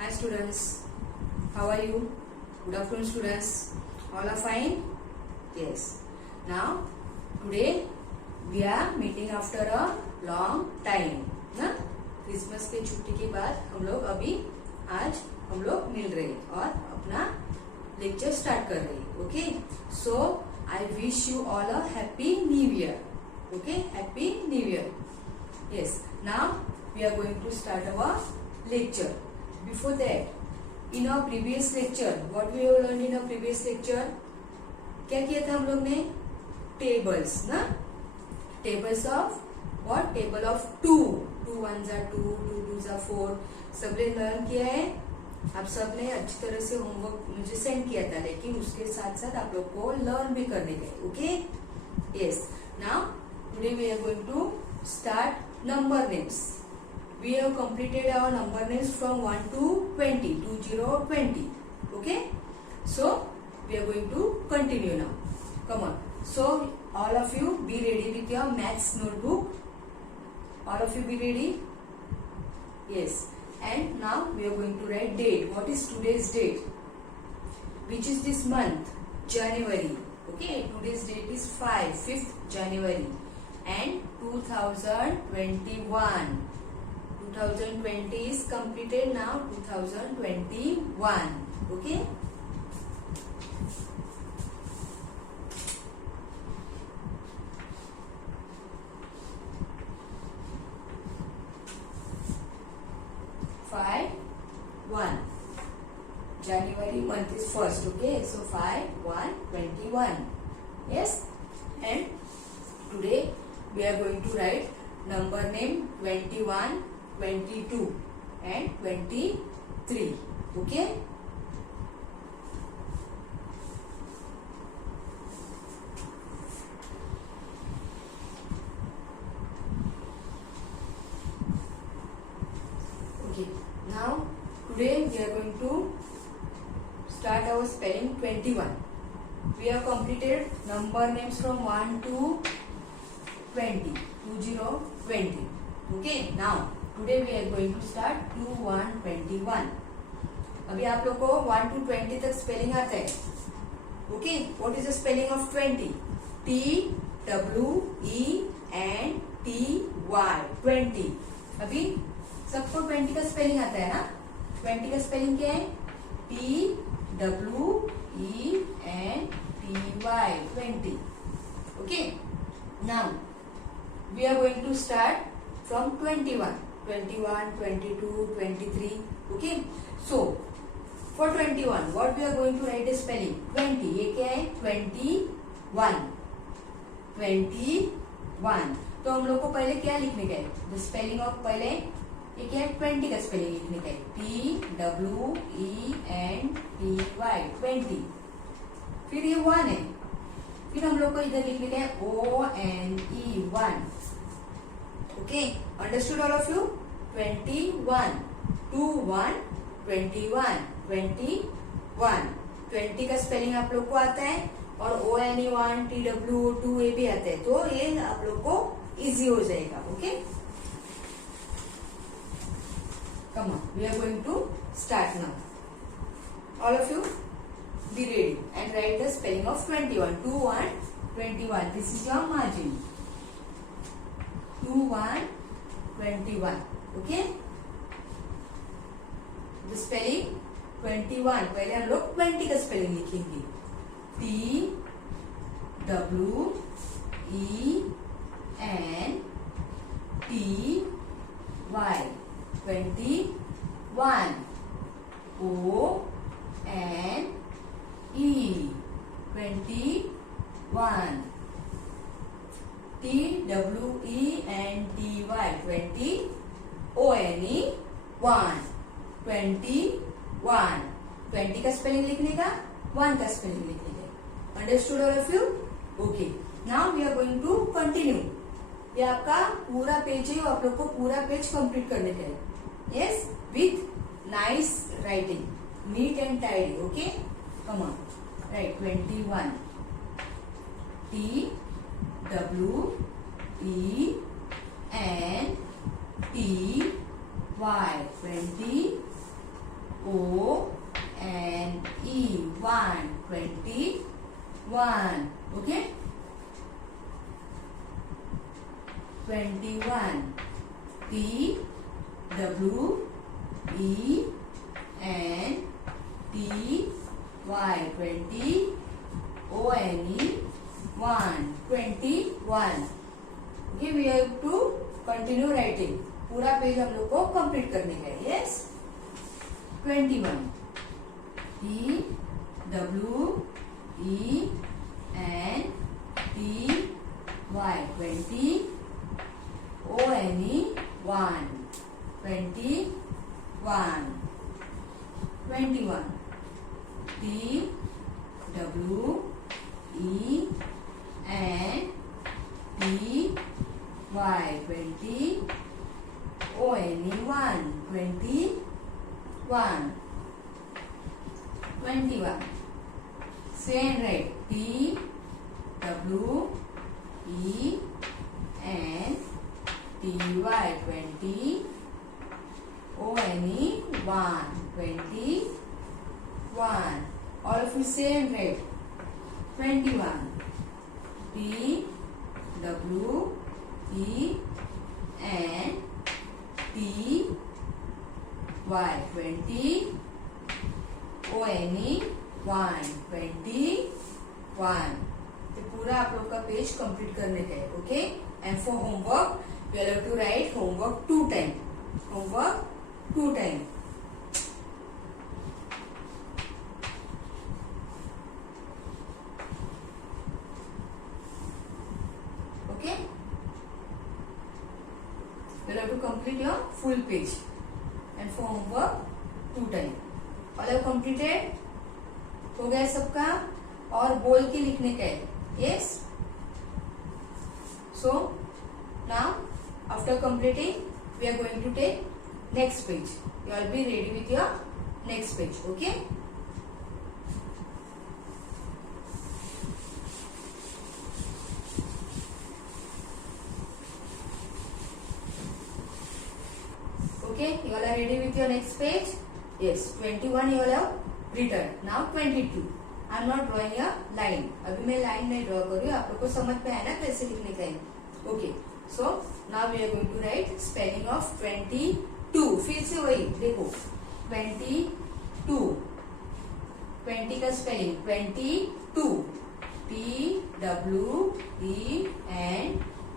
Hi students, how are you? Good afternoon students. All are fine? Yes. Now today we are meeting after a long time. ना Christmas के छुट्टी के बाद हम लोग आज हम लोग मिल रहे और अपना लेक्चर स्टार्ट कर रहे. Okay, so I wish you all a happy new year. Okay, happy new year. Yes, now we are going to start our lecture. Before that, in our previous lecture, what we have learned in our previous lecture? क्या किया था हम लोग ने? Tables, ना? Tables of what? Table of two. 2 ones are 2, 2 twos are 4. सबने learn किया है. आप सबने अच्छी तरह से होमवर्क मुझे सेंड किया था, लेकिन उसके साथ साथ आप लोग को लर्न भी करने गए. Okay, yes. Now today we are going to start number names. We have completed our number names from 1 to 20, 20. Okay, so we are going to continue now. Come on. So all of you be ready with your maths notebook. All of you be ready. Yes. And now we are going to write date. What is today's date? Which is this month? January. Okay, today's date is 5th January. And 2021. 2020 is completed now. 2021. Okay. January month is 1st. Okay, so 5/1/21. Yes, and today we are going to write number name 21, 22 and 23. Okay. Okay. Now today we are going to start our spelling 21. We have completed number names from 1 to 20. 20. Okay, now today we are going to start 21. अभी आप लोग को 1 to 20 तक spelling आता है. Okay, what is the spelling of 20? TWENTY. 20. अभी सबको 20 का स्पेलिंग आता है ना? 20 का स्पेलिंग क्या है? TWENTY. 20. Okay, now we are going to start from 21, 22, 23. Okay, so for 21 what we are going to write a spelling? 20. ये क्या है? 21. तो हम लोग को पहले क्या लिखने का है? द स्पेलिंग ऑफ पहले ये क्या है? 20 का स्पेलिंग लिखने का है. TWENTY. 20. फिर ये 1 है. फिर हम लोग को इधर लिखने का है ONE 1. Okay, understood all of you? 21. 21. 20 का स्पेलिंग आप लोग को आता है और ONE 1, TWO2 ये भी आता है, तो ये आप लोग को इजी हो जाएगा. Okay, come on, we are going to start now. All of you be ready and write the spelling of 21. 21. This is your margin. 21. Okay, the spelling 21. पहले हम लोग 20 का स्पेलिंग लिखेंगे. TWENTY. 21. ONE 21. TWENTY. 20. ONE 1. 21. 20 का spelling लिखने का, 1 का spelling लिखने का. Understood all of you? Okay, now we are going to continue. ये आपका पूरा पेज है, आप लोग को पूरा पेज कंप्लीट करने का है. Yes, with nice writing, neat and tidy. Okay, come on, right. 21. TWENTY. 20. O N E 1 21. Okay, 21. T W E N T Y 20 O N E 1 21. Okay, we have to continue writing. पूरा page हम लोग को complete करने का है. Yes, 21. T W E N T Y 20 O N E 1 21. 21. T W E N T Y 20 O N E 1 21. 21. Say and write. T W E N T Y 20 O N E 1 21. All of you say and write. 21. T W E N T Y 20 O N E 1 21. तो पूरा आप लोग का page complete करने का है. Okay, and for homework you have to write homework 2 time. Homework 2 time. Okay, you have to complete your full page and for homework 2 time. All have completed? हो गया सबका? और बोल के लिखने का है. Yes. So now after completing we are going to take next page. You all be ready with your next page. Okay. Okay, you all are ready with your next page? Yes, 21 you all have written. Now 22. I am not drawing a line. अभी मैं line नहीं draw कर रही हूँ. आप लोग को समझ में आया ना कैसे लिखने का है? Okay, so now we are going to write spelling of 22. फिर से वही देखो 22. 20 का spelling 22. T W E N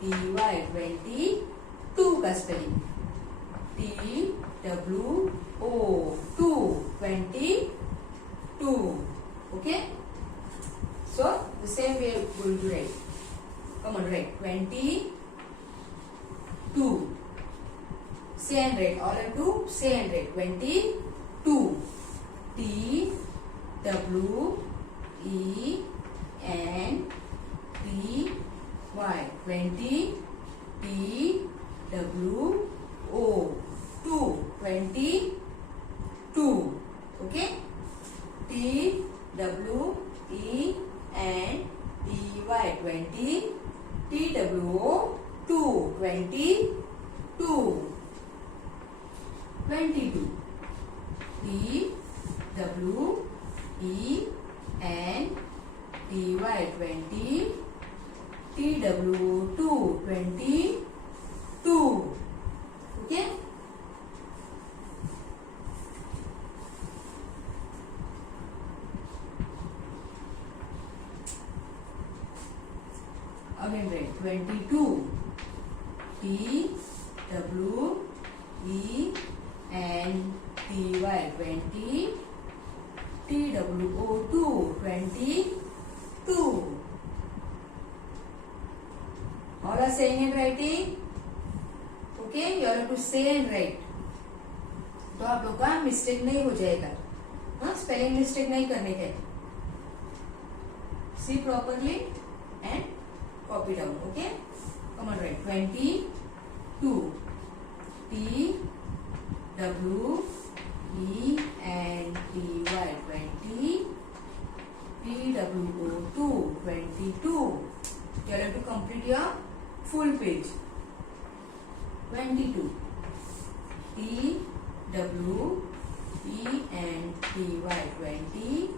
T Y 22 का spelling. T W O 2 22. Okay, so the same way we are going to write. Come on, write 22. Say and write. All have to say and write 22. T W E N T Y 20 T W O 2 22. Okay, T W E N T Y 20 T W O 2 22. 22. T W E N T Y 20 T W O 2 22. Okay. Again write 22. T W E N T Y 20 T W O 2 22. All are saying and writing. Okay, you have to say and write. तो आप लोग का mistake नहीं हो जाएगा. हाँ, spelling mistake नहीं करने का. See properly and copy down. Okay, come on, write 22. T W E N T Y 20 T W O 2 22. You have to complete your full page. 22. T W TNTY 20,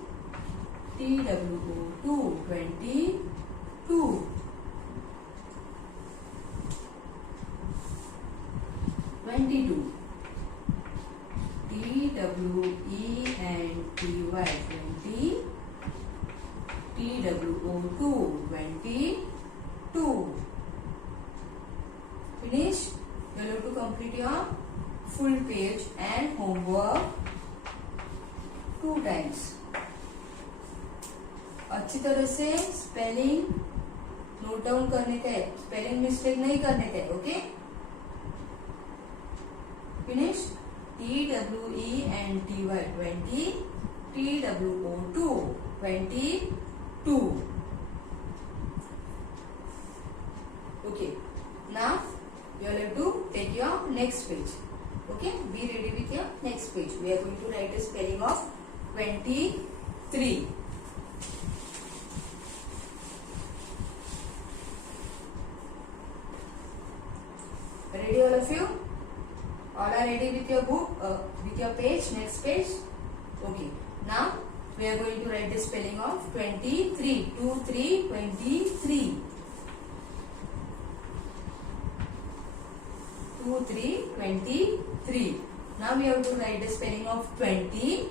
TWO 22, 22, TWENTY 20, TWO 22. Finish? You have to complete your full page and homework 2 times. अच्छी तरह से spelling note down करने का है, spelling mistake नहीं करने का है. Okay, finish. TWENTY 20, TWO 22. Okay, now you have to take your next page. Okay, be ready with your next page. We are going to write a spelling of 23. Ready, all of you? All are ready with your book, with your page, next page? Okay, now we are going to write the spelling of 23. 23, 23. 23, 23. Now we have to write the spelling of 20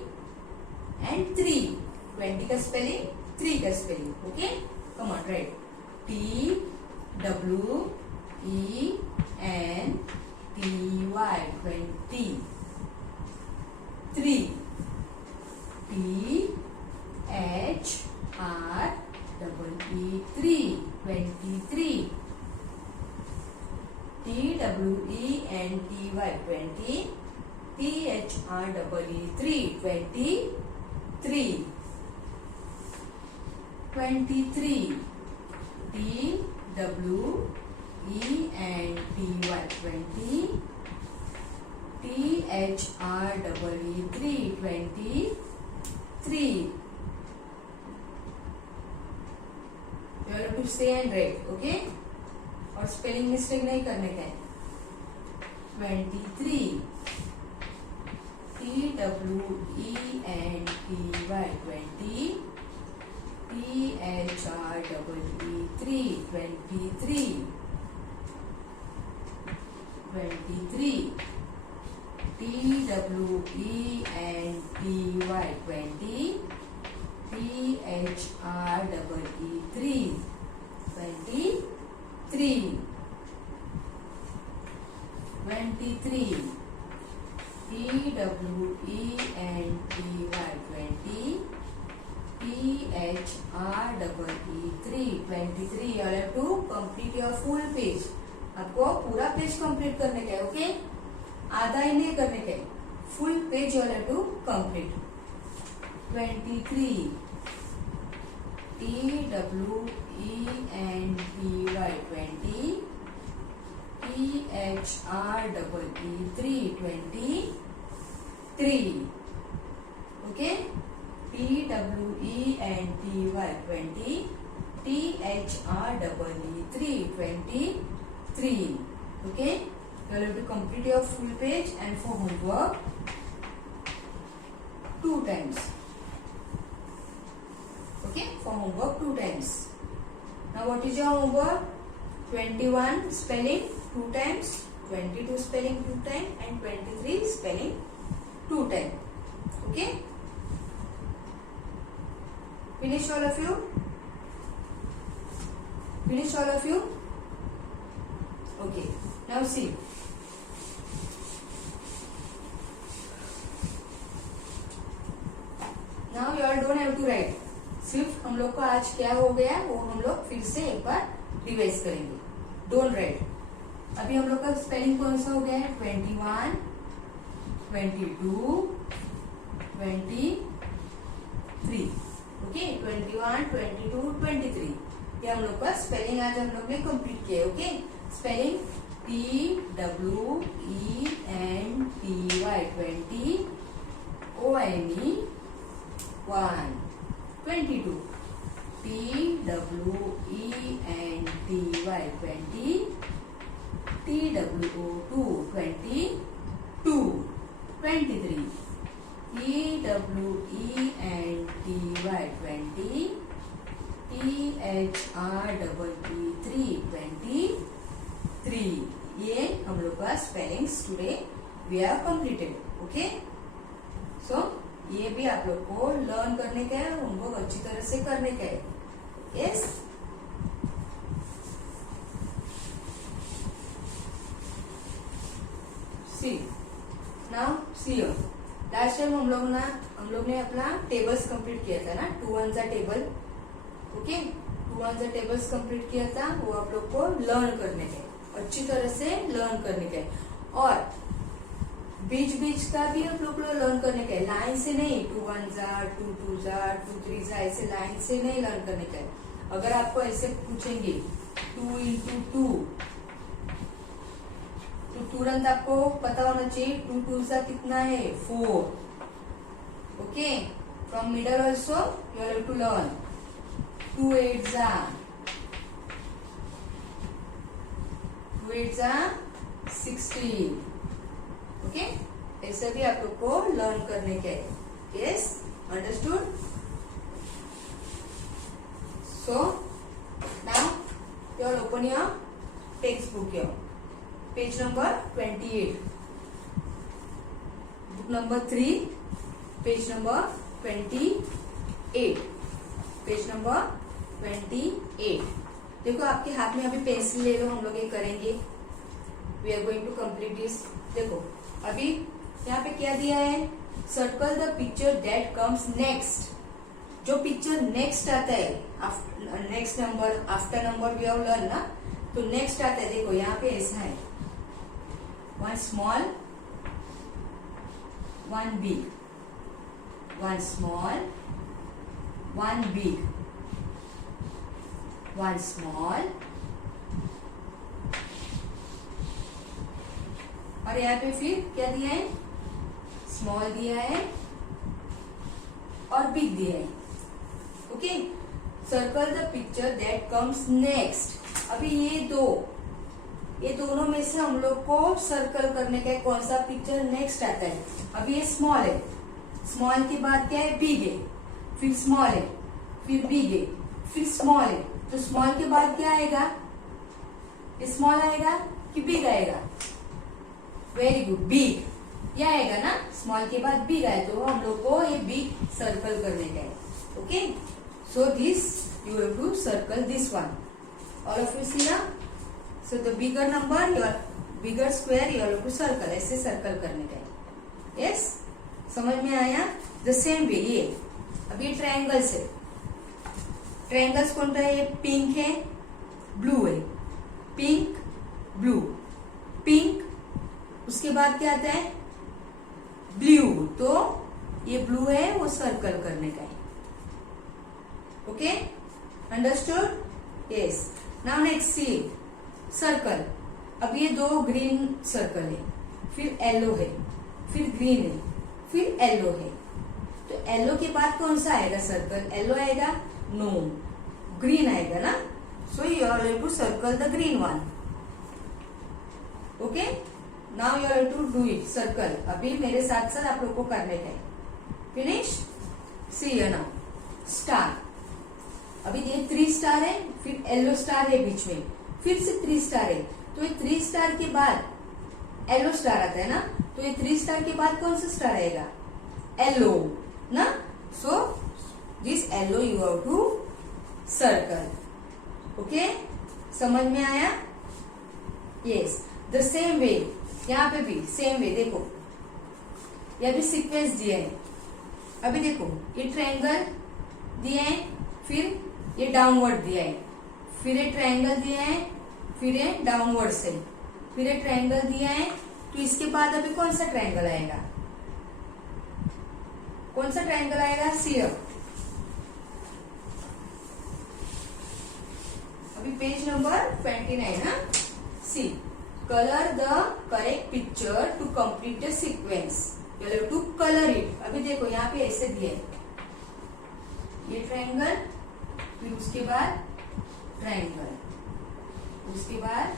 and 3. 20 का spelling, 3 का spelling. Okay? Come on, write. TWENTY 20. 3. THREE 23. TWENTY 20, THREE 23. 23. TWENTY 20, THREE 23. You have to say and write. Okay? और spelling mistake नहीं करने का है. 23. TWENTY 20, THREE 23. 23. TWENTY 20, THREE 23. 23. TWENTY 20, THREE 23. You have to complete your full page. आपको पूरा page complete करने का है. ओके, आधा ही नहीं करने का है, full page you have to complete. 23. TWENTY 20, THREE 23. Okay, TWENTY 20, THREE 23. Okay, you have to complete your full page and for homework 2 times. Okay, for homework 2 times. Now what is your homework? 21 spelling 2 times, 22 spelling 2 times and 23 spelling 2 times. Okay, finish all of you? Finish all of you? Okay, now see. Now you all don't have to write. सिर्फ हम लोग को आज क्या हो गया वो हम लोग फिर से एक बार रिवाइज करेंगे. Don't write. अभी हम लोग का स्पेलिंग कौन सा हो गया है? 21, 22, 23. ओके, 21, 22, 23. ये हम लोग का स्पेलिंग आज हम लोग ने कंप्लीट किया है. Okay, spelling TWENTY 20, ONE 1. 22. TWENTY 20, TWO 22. 23. TWENTY 20, THREE 23. ये हम लोग का spellings today we have completed. Okay, so ये भी आप लोग को लर्न करने का है, उनको अच्छी तरह से करने का है. यस, सी नाउ सी लास्ट टाइम हम लोग ने अपना टेबल्स कंप्लीट किया था ना, 2 1 सा टेबल. ओके, 2 1 सा टेबल्स कंप्लीट किया था. वो आप लोग को लर्न करने का है, अच्छी तरह से लर्न करने का है. और बीच बीच का भी आप लोग को लर्न करने का है, लाइन से नहीं. 2 1 जा 2 2 जा 2 3 जा ऐसे लाइन से नहीं लर्न करने का है. अगर आपको ऐसे पूछेंगे 2 into 2 तो तुरंत आपको पता होना चाहिए 2 2 सा कितना है, 4. Okay, from middle also you have to learn. 2 8 जा 16. ओके, ऐसे भी आप लोग को लर्न करने का है. Yes, understood. So now you all open your text book your page number 28, book number 3, page number 28, page number 28. देखो आपके हाथ में अभी पेंसिल ले लो, हम लोग ये करेंगे. We are going to complete this. देखो अभी यहाँ पे क्या दिया है, circle the picture that comes next. जो पिक्चर नेक्स्ट आता है, next number after number we have learn ना, तो नेक्स्ट आता है. देखो यहाँ पे ऐसा है, 1 small 1 big, 1 small 1 big, 1 small. और यहाँ पे फिर क्या दिया है, स्मॉल दिया है और बिग दिया है. Okay, circle the picture that comes next. अभी ये दोनों में से हम लोग को सर्कल करने का कौन सा पिक्चर नेक्स्ट आता है. अभी ये स्मॉल है, स्मॉल के बाद क्या है, बिग है, फिर स्मॉल है, फिर बिग है, फिर स्मॉल है. तो स्मॉल के बाद क्या आएगा, ये स्मॉल आएगा कि बिग आएगा. Very good, big. ये आएगा ना, स्मॉल के बाद बिग आए, तो हम लोग को ये बिग सर्कल करने का है. Okay, so this you have to circle this one. All of you see ना. So the bigger number, your bigger square you have to circle. ऐसे सर्कल करने का है. Yes, समझ में आया. The same way ये अभी ट्रायंगल्स है. ट्रायंगल्स कौन सा है, ये पिंक है, ब्लू है, पिंक ब्लू, पिंक. उसके बाद क्या आता है, ब्लू. तो ये ब्लू है, वो सर्कल करने का है. Okay, understood. Yes, now next C circle. अब ये 2 ग्रीन सर्कल है, फिर येलो है, फिर ग्रीन है, फिर येलो है. तो येलो के बाद कौन सा आएगा सर्कल, येलो आएगा, नो, ग्रीन आएगा ना. So you are to circle the green one. Okay, now you are to do it circle. अभी मेरे साथ साथ आप लोग को करने का है. फिनिश. सी नाउ स्टार. अभी ये 3 स्टार है, फिर येलो स्टार है बीच में, फिर से 3 स्टार है. तो ये 3 स्टार के बाद येलो स्टार आता है ना, तो ये 3 स्टार के बाद कौन सा स्टार आएगा, येलो ना. So this yellow you have to circle. Okay, समझ में आया. यस, द सेम वे यहाँ पे भी सेम वे. देखो ये भी सीक्वेंस दिया है. अभी देखो ये ट्रायंगल दिया है, फिर ये डाउनवर्ड दिया है, फिर ये ट्रायंगल दिया है, फिर ये डाउनवर्ड से, फिर ये ट्रायंगल दिया है. तो इसके बाद अभी कौन सा ट्रायंगल आएगा, कौन सा ट्रायंगल आएगा, सी. अभी पेज नंबर 29 ना. C, colour the correct picture to complete the sequence. You have to colour it. अभी देखो यहाँ पे ऐसे दिया है, ये ट्रायंगल, फिर उसके बाद ट्रायंगल, उसके बाद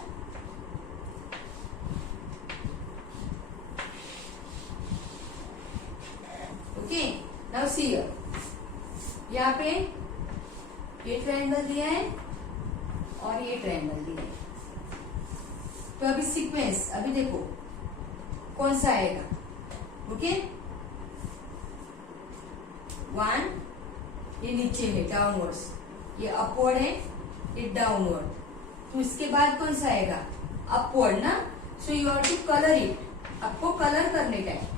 नाउ सी हियर, यहाँ पे ये ट्रायंगल दिया है और ये ट्रायंगल दिया है। तो अभी सीक्वेंस अभी देखो कौन सा आएगा। ओके, 1 ये नीचे है डाउनवर्ड्स, ये अपवर्ड है, ये डाउनवर्ड, तो इसके बाद कौन सा आएगा अपवर्ड ना। So you have to colour it, आपको कलर करने का है।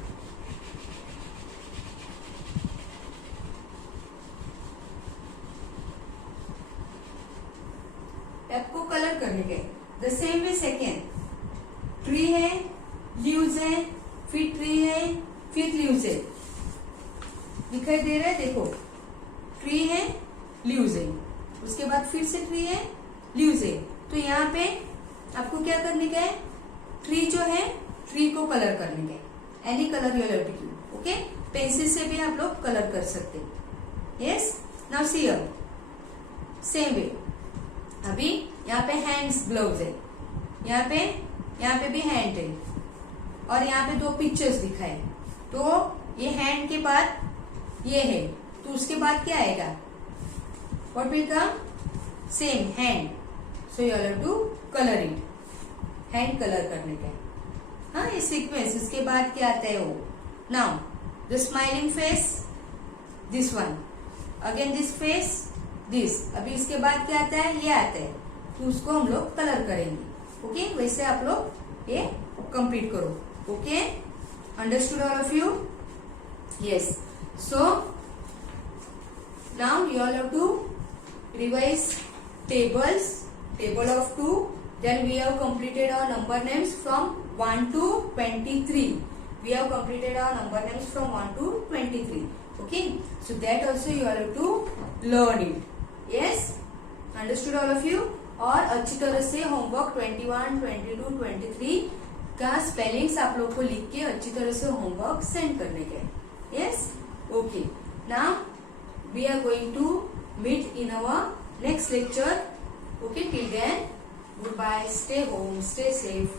आपको कलर करने के। The same way second, tree है, लीव्स है, फिर ट्री है, फिर लीव्स है, दिखाई दे रहा है, देखो ट्री है, लीव्स है, उसके बाद फिर से ट्री है, लीव्स है। तो यहाँ पे आपको क्या करने का है, ट्री जो है ट्री को कलर करने का है। Any colour you have to do. Okay, pencil से भी आप लोग कलर कर सकते हैं। Yes, now see here, same way, अभी यहाँ पे हैंड्स ग्लव्स है, यहाँ पे भी हैंड है, और यहाँ पे 2 पिक्चर्स दिखाए। तो ये हैंड के बाद ये है, तो उसके बाद क्या आएगा, what will come, same hand. So you have to colour it, hand colour करने का। हाँ, ये सीक्वेंस, इसके बाद क्या आता है वो। Now the smiling face, this one, again this face, this, अभी इसके बाद क्या आता है, ये आता है, तो उसको हम लोग कलर करेंगे। ओके, वैसे आप लोग ये कंप्लीट करो। Okay, understood all of you? Yes, so now you all have to revise tables, table of 2. Then we have completed our number names from 1 to 23. We have completed our number names from 1 to 23. Okay, so that also you all have to learn it. Yes, understood all of you? और अच्छी तरह से homework 21, 22, 23 का spellings आप लोग को लिख के अच्छी तरह से होमवर्क सेंड करने के। Yes, okay, now we are going to meet in our next lecture. Okay, till then, goodbye, stay home, stay safe.